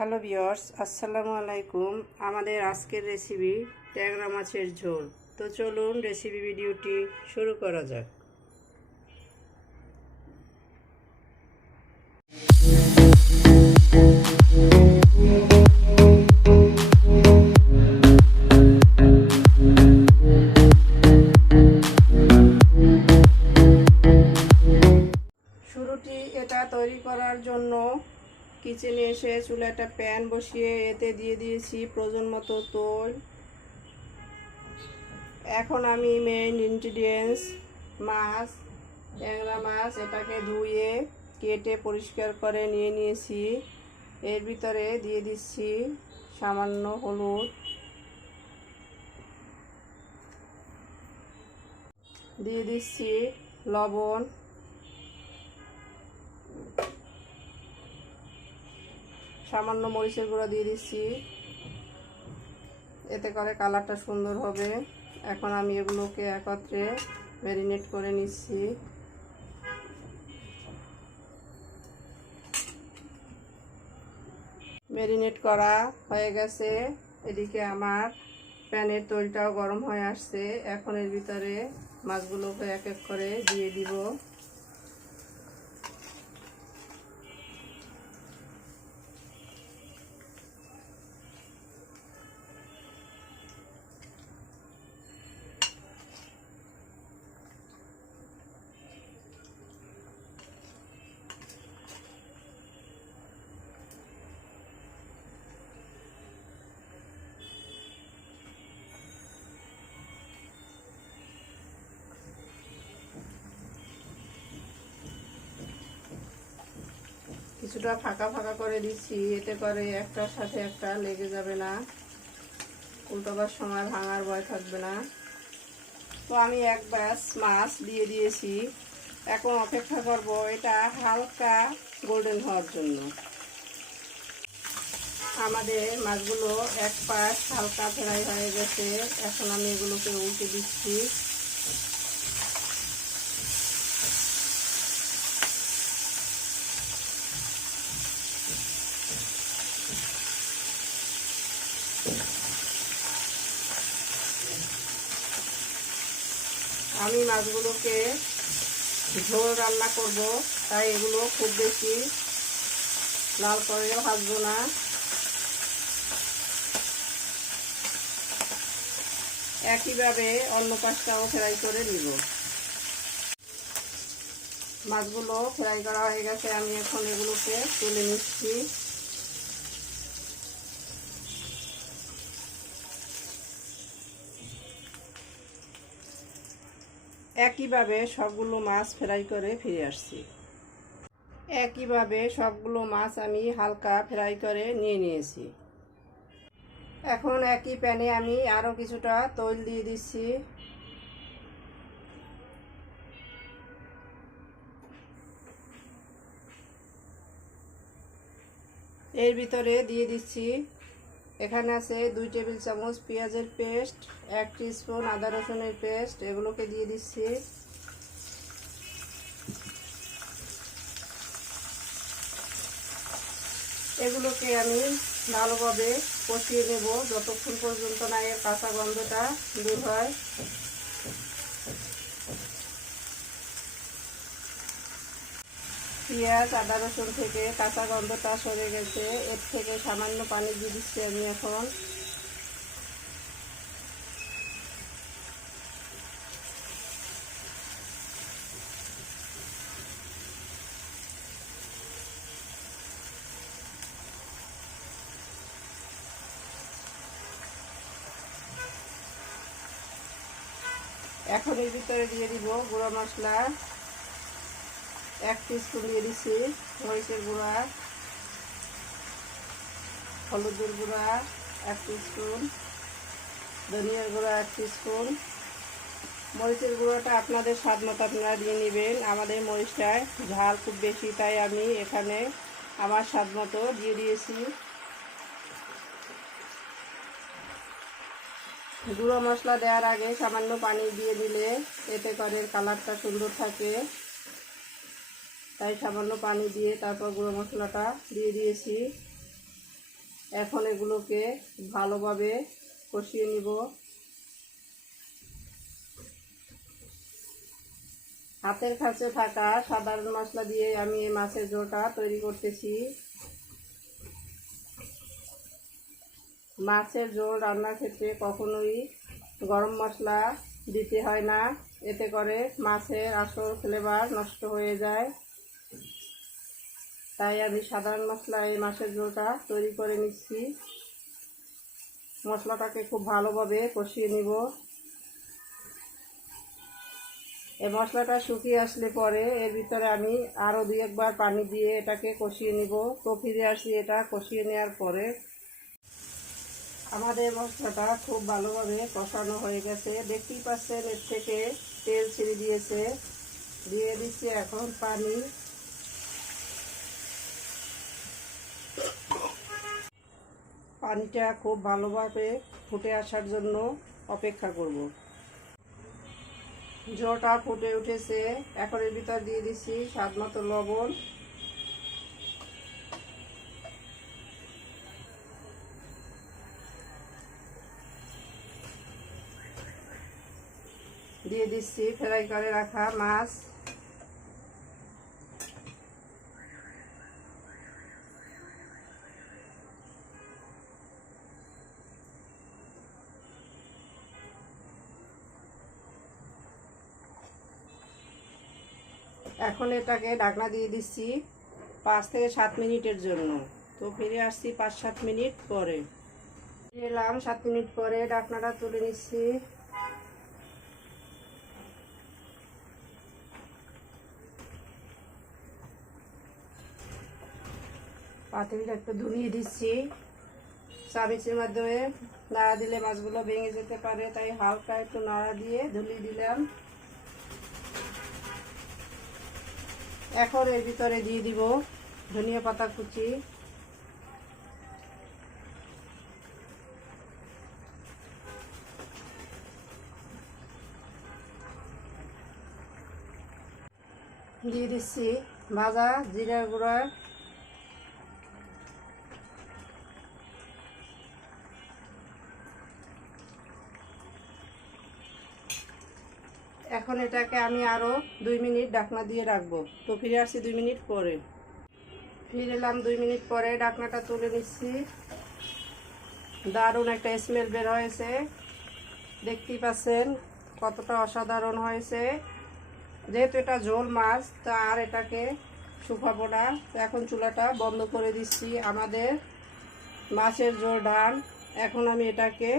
Hello বিয়র্স আসসালামু আলাইকুম আমাদের আজকের রেসিপি ট্যাংরা মাছের ঝোল। তো চলুন রেসিপি ভিডিওটি শুরু করা যাক। চুলে একটা প্যান বসিয়ে এতে দিয়ে দিয়েছি প্রয়োজন মতো তোল এখন আমি মেইন ইনগ্রিডিয়েন্টস মাছ, ট্যাংরা মাছ এটাকে ধুয়ে, কেটে পরিষ্কার করে নিয়ে নিয়েছি। এর ভিতরে দিয়ে দিচ্ছি সামান্য হলুদ। দিয়ে দিচ্ছি লবণ। সামান্য মরিচের গুঁড়া দিয়ে দিচ্ছি। এতে করে কালারটা সুন্দর হবে। এখন আমি এগুলোকে একত্রে ম্যারিনেট করে নিচ্ছি। ম্যারিনেট করা হয়ে গেছে। এদিকে আমার প্যানের তৈলটাও গরম হয়ে আসছে। এখন এর ভিতরে মাছগুলোকে এক এক করে দিয়ে দিব। কিছুটা ফাঁকা ফাঁকা করে দিচ্ছি, এতে করে একটার সাথে একটা লেগে যাবে না। উল্টোবার সময় ভাঙার ভয় থাকবে না। তো আমি এক ব্যাস মাছ দিয়ে দিয়েছি। এখন অপেক্ষা করব এটা হালকা গোল্ডেন হওয়ার জন্য। আমাদের মাছগুলো এক পাশ হালকা ফ্রাই হয়ে গেছে। এখন আমি এগুলোকে উল্টে দিচ্ছি। আমি মাছগুলোকে ঝোল রান্না করব, তাই এগুলো খুব বেশি লাল করেও ভাজবো না। একইভাবে অন্য পাশটাও ফ্রাই করে নিব। মাছগুলো ফ্রাই করা হয়ে গেছে, আমি এখন এগুলোকে তুলে নিচ্ছি। একইভাবে সবগুলো মাছ ফ্রাই করে ফিরে আসছি। একইভাবে সবগুলো মাছ আমি হালকা ফ্রাই করে নিয়ে নিয়েছি। এখন একই প্যানে আমি আরও কিছুটা তৈল দিয়ে দিচ্ছি। এর ভিতরে দিয়ে দিচ্ছি এখানে আছে দুই টেবিল চামচ পেঁয়াজের পেস্ট, এক স্পুন আদা রসুনের পেস্ট, এগুলোকে দিয়ে দিচ্ছি। এগুলোকে আমি ভালোভাবে কষিয়ে নেব, যতক্ষণ পর্যন্ত না এর কাঁচা গন্ধটা দূর হয়। পেঁয়াজ, আদা রসুন থেকে কাঁচা গন্ধটা সরে গেছে। এর থেকে সামান্য পানি দিয়ে দিচ্ছি আমি এখন। এখন এর ভিতরে দিয়ে দিব গুঁড়া মশলা। এক স্পুন দিয়ে দিচ্ছি মরিচের গুঁড়া, হলুদের গুঁড়া এক স্পুন ধনিয়ার গুঁড়া এক স্পুন মরিচের গুঁড়োটা আপনাদের স্বাদ মতো আপনারা দিয়ে নেবেন। আমাদের মরিচটায় ঝাল খুব বেশি, তাই আমি এখানে আমার স্বাদ মতো দিয়ে দিয়েছি। গুঁড়ো মশলা দেওয়ার আগে সামান্য পানি দিয়ে দিলে এতে করে কালারটা সুন্দর থাকে। তাই সামান্য পানি দিয়ে তারপর গুঁড়ো মশলাটা দিয়ে দিয়েছি। এখন এগুলোকে ভালোভাবে কষিয়ে নিব। হাতের কাছে থাকা সাধারণ মশলা দিয়ে আমি এই মাছের ঝোলটা তৈরি করতেছি। মাছের ঝোল রান্নার ক্ষেত্রে কখনোই গরম মশলা দিতে হয় না। এতে করে মাছের আসল ফ্লেভার নষ্ট হয়ে যায়। তাই আমি সাধারণ মশলা এই মাছের ঝোলটা তৈরি করে নিচ্ছি। মশলাটাকে খুব ভালোভাবে কষিয়ে নিব। এই মশলাটা শুকিয়ে আসলে পরে এর ভিতরে আমি আরও দুই একবার পানি দিয়ে এটাকে কষিয়ে নিব। তো ফিরে আসি এটা কষিয়ে নেওয়ার পরে। আমাদের মশলাটা খুব ভালোভাবে কষানো হয়ে গেছে। দেখতেই পাচ্ছেন এর থেকে তেল ছিঁড়ে দিয়েছে। দিয়ে দিচ্ছি এখন পানি। পানিটা খুব ভালোভাবে ফুটে আসার জন্য অপেক্ষা করব। জলটা ফুটে উঠেছে। এখন এর ভিতর দিয়ে দিচ্ছি স্বাদ মতো লবণ। দিয়ে দিচ্ছি ফ্রাই করে রাখা মাছ। এখন এটাকে ঢাকনা দিয়ে দিচ্ছি পাঁচ থেকে সাত মিনিটের জন্য। তো ফিরে আসছি পাঁচ সাত মিনিট পরে। এলাম, সাত মিনিট পরে ঢাকনাটা তুলে নিচ্ছি। পাতিলটা একটু ধুলিয়ে দিচ্ছি। চামিচের মাধ্যমে নাড়া দিলে মাছগুলো ভেঙে যেতে পারে, তাই হালকা একটু নাড়া দিয়ে ধুলিয়ে দিলাম। এখন এর ভিতরে দিয়ে দিব ধনিয়া পাতা কুচি। দিয়ে দিচ্ছি ভাজা জিরা গুঁড়া এখন এটাকে আমি আরও দুই মিনিট ডাকনা দিয়ে রাখব। তো ফিরে আসছি দুই মিনিট পরে। ফিরে এলাম দুই মিনিট পরে ডাকনাটা তুলে নিচ্ছি। দারুণ একটা স্মেল বের হয়েছে। দেখতেই পাচ্ছেন কতটা অসাধারণ হয়েছে। যেহেতু এটা ঝোল মাছ, তা আর এটাকে শুকাবো না। এখন চুলাটা বন্ধ করে দিচ্ছি আমাদের মাছের ঝোল ডাল। এখন আমি এটাকে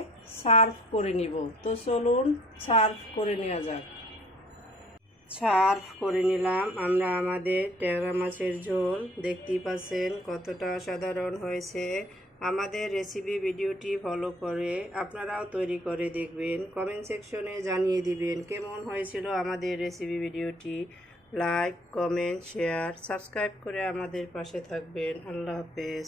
সার্ভ করে নিব। তো চলুন সার্ভ করে নেওয়া যাক। সার্ভ করে নিলাম। আমরা আমাদের ট্যাংরা মাছের ঝোল, দেখতেই পাচ্ছেন কতটা অসাধারণ হয়েছে। আমাদের রেসিপি ভিডিওটি ফলো করে আপনারাও তৈরি করে দেখবেন। কমেন্ট সেকশনে জানিয়ে দিবেন কেমন হয়েছিল আমাদের রেসিপি ভিডিওটি। লাইক কমেন্ট শেয়ার সাবস্ক্রাইব করে আমাদের পাশে থাকবেন। আল্লাহ হাফেজ।